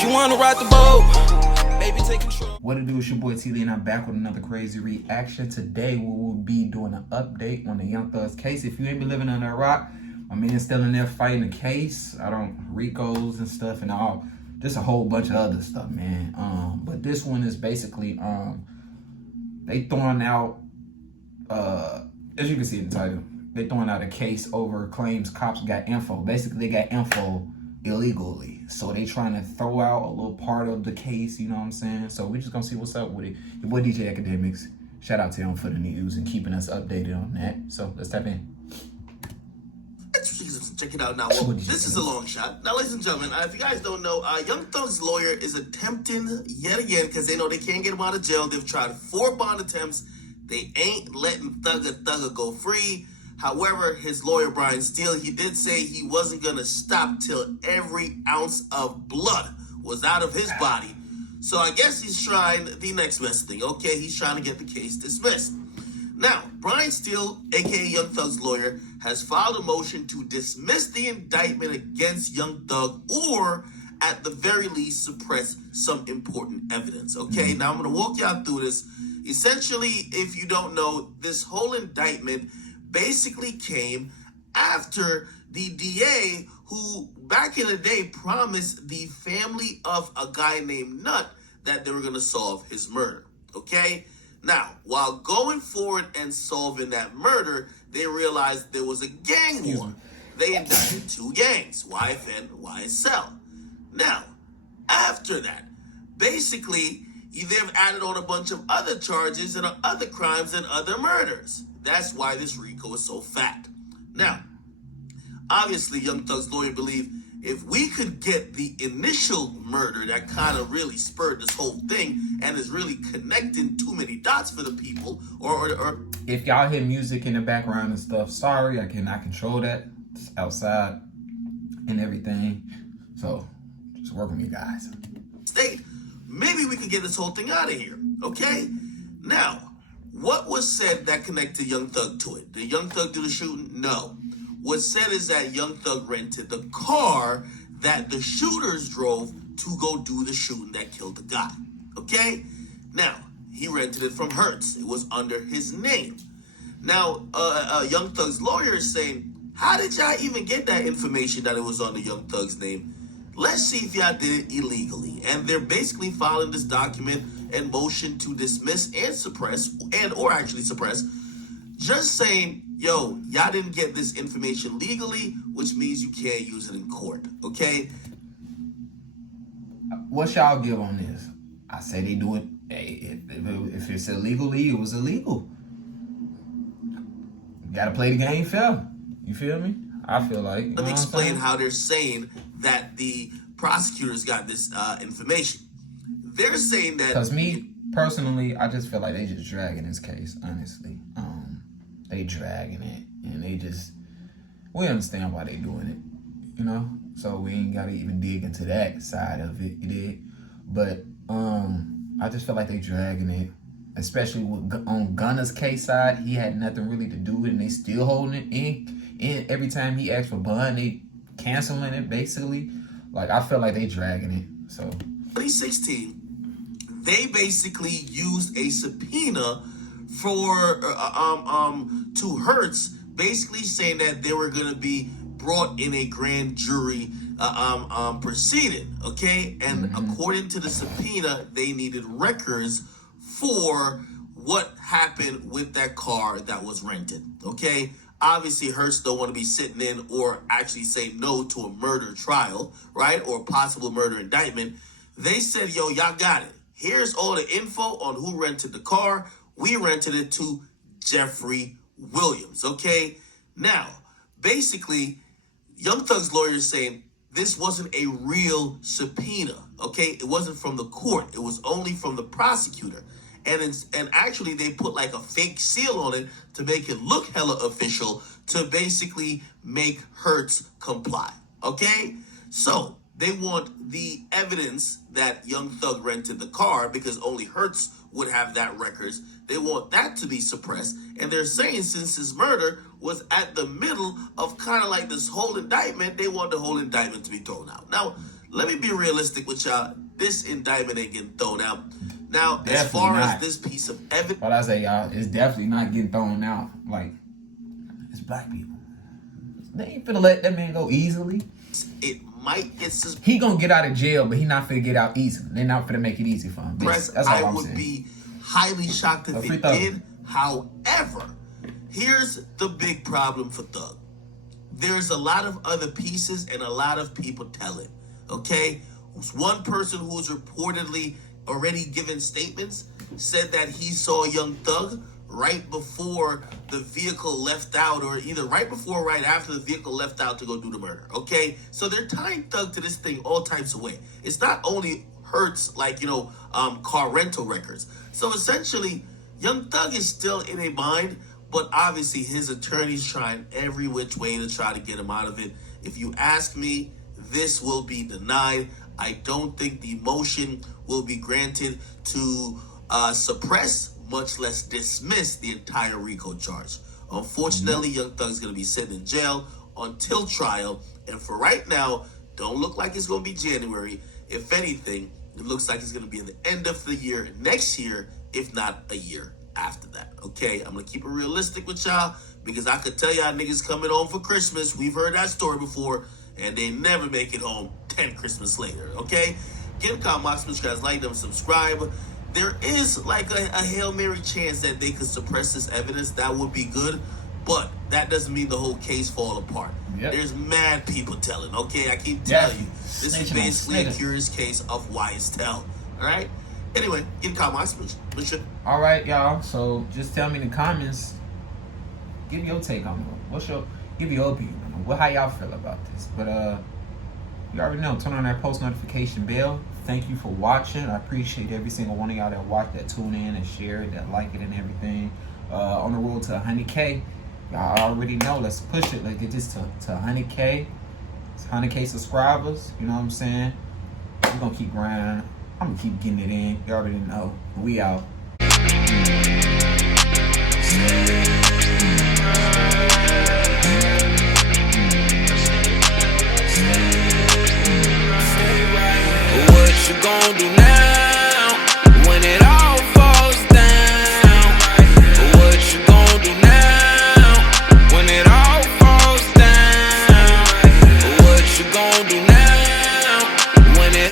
She wanna ride the boat, baby, take control. What it do, it's your boy T-Lee, and I'm back with another crazy reaction. Today we will be doing an update on the Young Thug's case. If you ain't been living under a rock, my man's still in there fighting the case. Ricos and stuff and all. Just a whole bunch of other stuff, man. But this one is basically they throwing out as you can see in the title, they throwing out a case over claims cops got info. Basically, they got info illegally. So they trying to throw out a little part of the case, you know what I'm saying? So we just gonna see what's up with it. Your boy DJ Academics, shout out to him for the news and keeping us updated on that. So let's tap in. Check it out now. Well, this is a long shot. Now, ladies and gentlemen, if you guys don't know, Young Thug's lawyer is attempting yet again, because they know they can't get him out of jail. They've tried 4 bond attempts. They ain't letting Thugger go free. However, his lawyer, Brian Steele, he did say he wasn't going to stop till every ounce of blood was out of his body. So I guess he's trying the next best thing. Okay, he's trying to get the case dismissed. Now, Brian Steele, a.k.a. Young Thug's lawyer, has filed a motion to dismiss the indictment against Young Thug, or at the very least suppress some important evidence. Okay, now I'm going to walk y'all through this. Essentially, if you don't know, this whole indictment basically came after the DA, who back in the day promised the family of a guy named Nut that they were going to solve his murder. Okay? Now, while going forward and solving that murder, they realized there was a gang war. They indicted 2 gangs, YFN, YSL. Now, after that, basically, they've added on a bunch of other charges and other crimes and other murders. That's why this RICO is so fat. Now, obviously, Young Thug's lawyer believed if we could get the initial murder that kind of really spurred this whole thing and is really connecting too many dots for the people, or if y'all hear music in the background and stuff, sorry, I cannot control that. It's outside and everything. So just work with me, guys. State, maybe we could get this whole thing out of here. Okay? Now, what was said that connected Young Thug to it? Did Young Thug do the shooting? No. What's said is that Young Thug rented the car that the shooters drove to go do the shooting that killed the guy. Okay? Now, he rented it from Hertz. It was under his name. Now, Young Thug's lawyer is saying, how did y'all even get that information that it was under Young Thug's name? Let's see if y'all did it illegally. And they're basically filing this document and motion to dismiss and suppress, or actually suppress, just saying, yo, y'all didn't get this information legally, which means you can't use it in court, okay? What y'all give on this? I say they do it. Hey, if it's illegally, it was illegal. You gotta play the game fair. You feel me? I feel like. Let me explain how they're saying that the prosecutors got this information. They're saying that... Because me, personally, I just feel like they just dragging this case, honestly. They dragging it, and we understand why they doing it, you know? So we ain't gotta even dig into that side of it, you dig? But I just feel like they dragging it, especially on Gunna's case side. He had nothing really to do with it, and they still holding it in. Every time he asked for bond, they canceling it, basically. Like, I feel like they dragging it, so. 2016, they basically used a subpoena for to Hertz, basically saying that they were going to be brought in a grand jury proceeding, okay? And according to the subpoena, they needed records for what happened with that car that was rented, okay? Obviously, Hertz don't want to be sitting in or actually say no to a murder trial, right? Or a possible murder indictment. They said, yo, y'all got it. Here's all the info on who rented the car. We rented it to Jeffrey Williams, okay? Now, basically, Young Thug's lawyer is saying this wasn't a real subpoena, okay? It wasn't from the court. It was only from the prosecutor. And actually, they put like a fake seal on it to make it look hella official, to basically make Hertz comply, okay? So they want the evidence that Young Thug rented the car, because only Hertz would have that records. They want that to be suppressed. And they're saying since his murder was at the middle of kind of like this whole indictment, they want the whole indictment to be thrown out. Now, let me be realistic with y'all. This indictment ain't getting thrown out. Now, Definitely as far not. as this piece of evidence, What I say, y'all, it's definitely not getting thrown out. Like, it's black people. They ain't finna let that man go easily. it might get suspended. He gonna get out of jail, but he not finna get out easily. They not finna make it easy for him. That's all I I'm would saying. be highly shocked if it did. However, here's the big problem for Thug. There's a lot of other pieces and a lot of people telling. Okay? One person who's reportedly already given statements said that he saw Young Thug right before the vehicle left out, or either right before or right after the vehicle left out to go do the murder. Okay? So they're tying Thug to this thing all types of way. It's not only hurts like, car rental records. So essentially, Young Thug is still in a bind, but obviously his attorney's trying every which way to try to get him out of it. If you ask me, this will be denied. I don't think the motion will be granted to suppress, much less dismiss, the entire RICO charge. Unfortunately, Young Thug's going to be sitting in jail until trial, and for right now, don't look like it's going to be January. If anything, it looks like it's going to be at the end of the year next year, if not a year after that. Okay, I'm going to keep it realistic with y'all, because I could tell y'all niggas coming home for Christmas. We've heard that story before, and they never make it home 10 Christmas later. Okay, give a comment, guys, like them, subscribe. There is like a Hail Mary chance that they could suppress this evidence. That would be good, but that doesn't mean the whole case fall apart. Yep. There's mad people telling. Okay, I keep telling you, this is Snitching basically a snitching. curious case of why it's tell. All right. Anyway, give a comment, All right, y'all. So just tell me in the comments. Give your take on it. Give your opinion on it. How y'all feel about this? But you already know. Turn on that post notification bell. Thank you for watching. I appreciate every single one of y'all that watch, that tune in, and share it, that like it, and everything. On the road to 100K. Y'all already know. Let's push it. Let's get this to 100K. It's 100K subscribers. You know what I'm saying? We're gonna keep grinding. I'm gonna keep getting it in. You already know. We out. What you gonna do now?